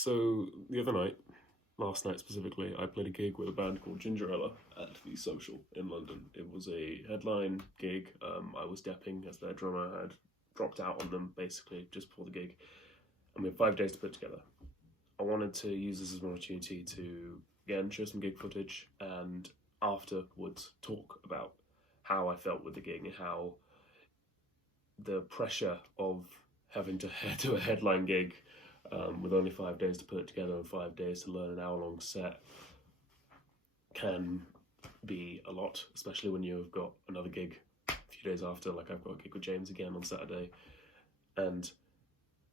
So the other night, last night specifically, I played a gig with a band called Gingerella at the Social in London. It was a headline gig. I was depping as their drummer had dropped out on them basically just before the gig, and we had 5 days to put together. I wanted to use this as an opportunity to again show some gig footage and afterwards talk about how I felt with the gig and how the pressure of having to head to a headline gig with only 5 days to put it together and 5 days to learn an hour-long set can be a lot, especially when you've got another gig a few days after. Like I've got a gig with James again on Saturday, and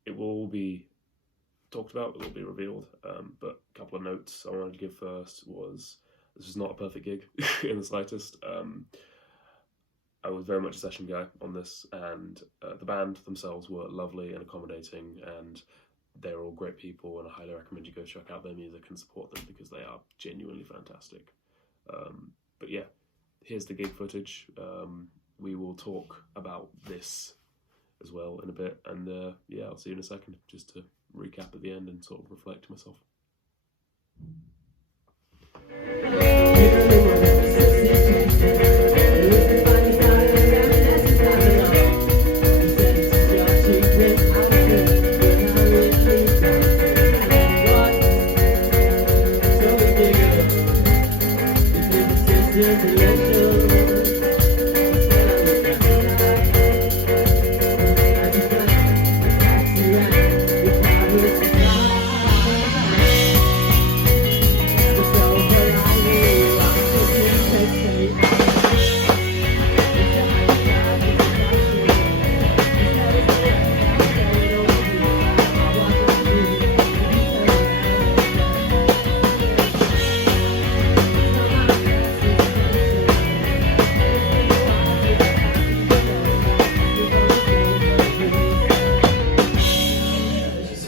it will all be talked about, it will be revealed, but a couple of notes I wanted to give first was this is not a perfect gig in the slightest. I was very much a session guy on this, and the band themselves were lovely and accommodating, and they're all great people, and I highly recommend you go check out their music and support them because they are genuinely fantastic. But yeah, here's the gig footage. We will talk about this as well in a bit, and yeah, I'll see you in a second, just to recap at the end and sort of reflect to myself.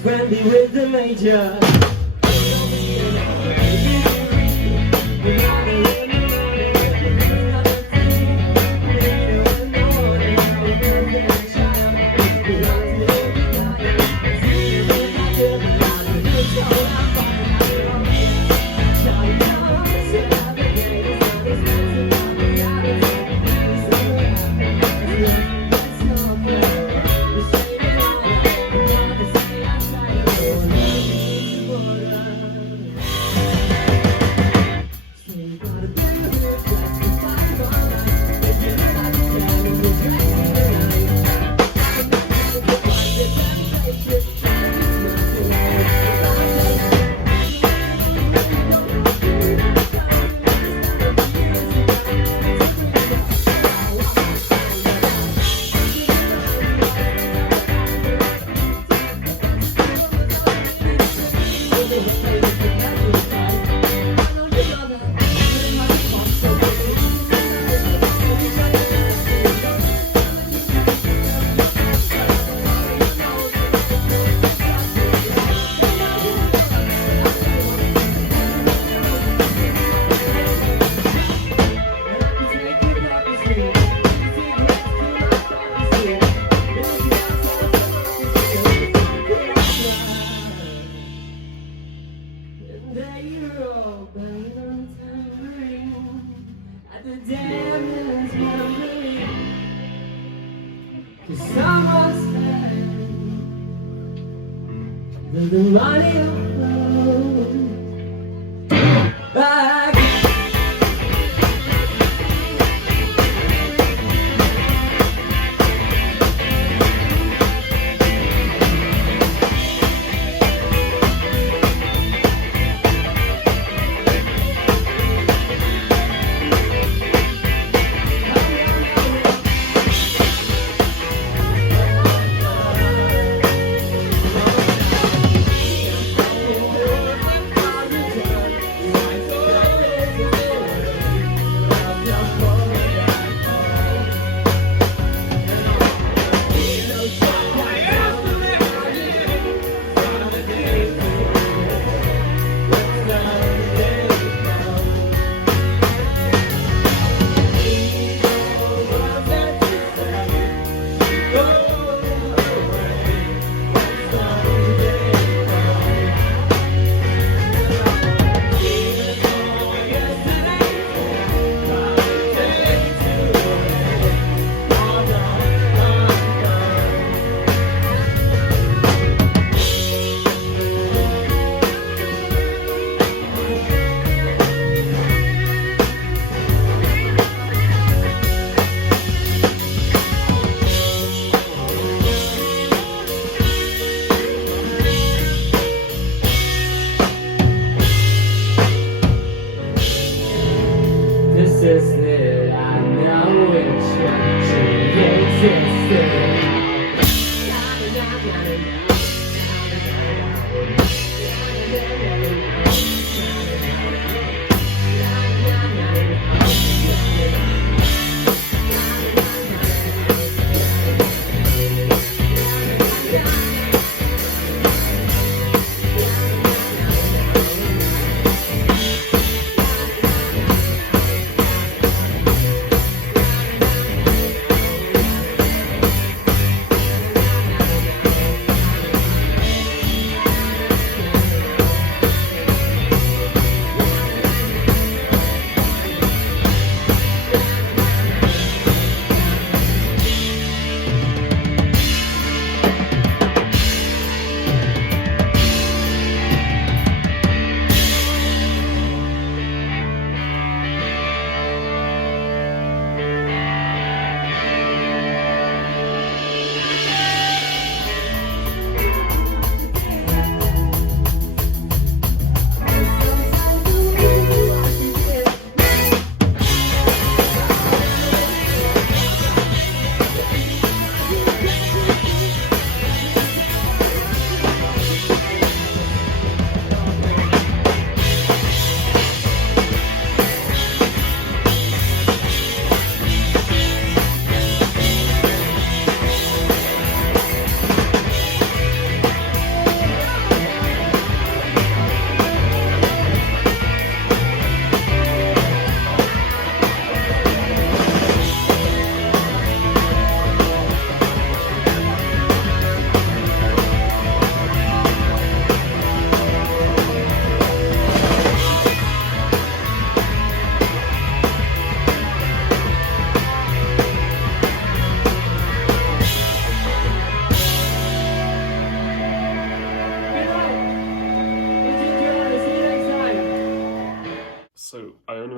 Friendly with the major. The money back.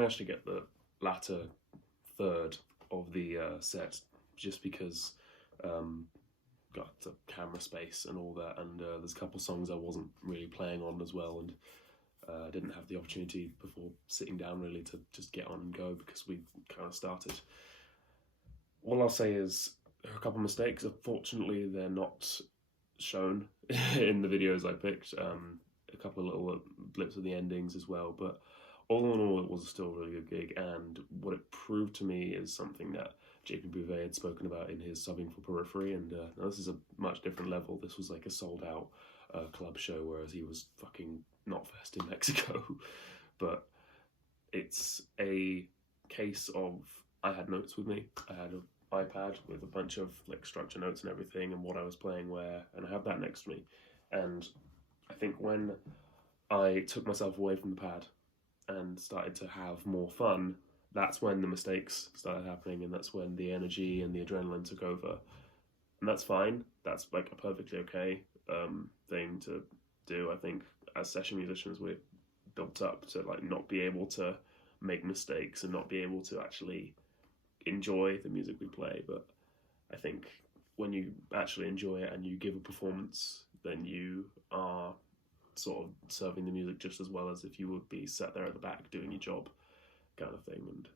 managed to get the latter third of the set just because got the camera space and all that, and there's a couple songs I wasn't really playing on as well, and I didn't have the opportunity before sitting down really to just get on and go because we kind of started. All I'll say is there are a couple of mistakes. Unfortunately, they're not shown in the videos I picked. A couple of little blips of the endings as well, but all in all, it was still a really good gig, and what it proved to me is something that JP Bouvet had spoken about in his Subbing for Periphery, and now this is a much different level. This was like a sold-out club show, whereas he was fucking Knotfest in Mexico. But it's a case of, I had notes with me. I had an iPad with a bunch of like structure notes and everything, and what I was playing where, and I have that next to me. And I think when I took myself away from the pad and started to have more fun, that's when the mistakes started happening, and that's when the energy and the adrenaline took over. And that's fine. That's like a perfectly okay thing to do. I think as session musicians, we're built up to like not be able to make mistakes and not be able to actually enjoy the music we play. But I think when you actually enjoy it and you give a performance, then you are sort of serving the music just as well as if you would be sat there at the back doing your job, kind of thing. And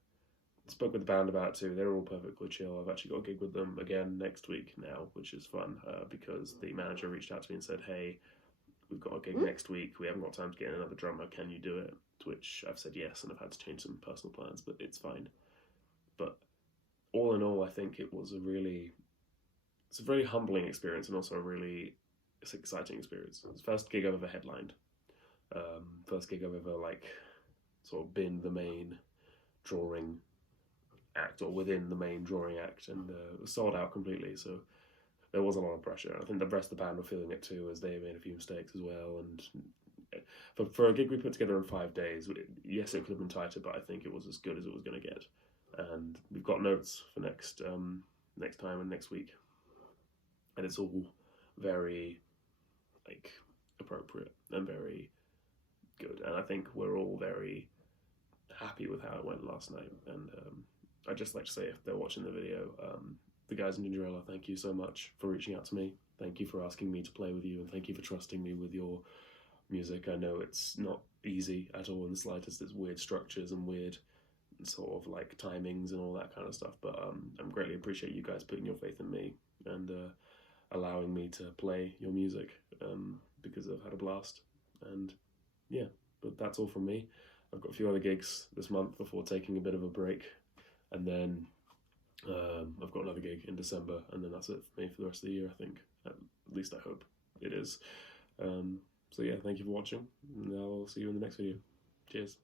I spoke with the band about it too. They're all perfectly chill. I've actually got a gig with them again next week now, which is fun because the manager reached out to me and said, hey, we've got a gig next week. We haven't got time to get another drummer. Can you do it? To which I've said yes, and I've had to change some personal plans, but it's fine. But all in all, I think it's a very humbling experience, and also it's an exciting experience. It's the first gig I've ever headlined. First gig I've ever like sort of been the main drawing act or within the main drawing act, and it was sold out completely, so there was a lot of pressure. I think the rest of the band were feeling it too, as they made a few mistakes as well. And for a gig we put together in 5 days, yes, it could have been tighter, but I think it was as good as it was going to get. And we've got notes for next time and next week, and it's all very like appropriate and very good. And I think we're all very happy with how it went last night. And I'd just like to say, if they're watching the video, the guys in Gingerella, thank you so much for reaching out to me. Thank you for asking me to play with you, and thank you for trusting me with your music. I know it's not easy at all in the slightest. There's weird structures and weird sort of like timings and all that kind of stuff, but I'm greatly appreciate you guys putting your faith in me and allowing me to play your music because I've had a blast. And yeah, but that's all from me. I've got a few other gigs this month before taking a bit of a break, and then I've got another gig in December, and then that's it for me for the rest of the year, I think. At least I hope it is. So yeah, thank you for watching, and I'll see you in the next video. Cheers.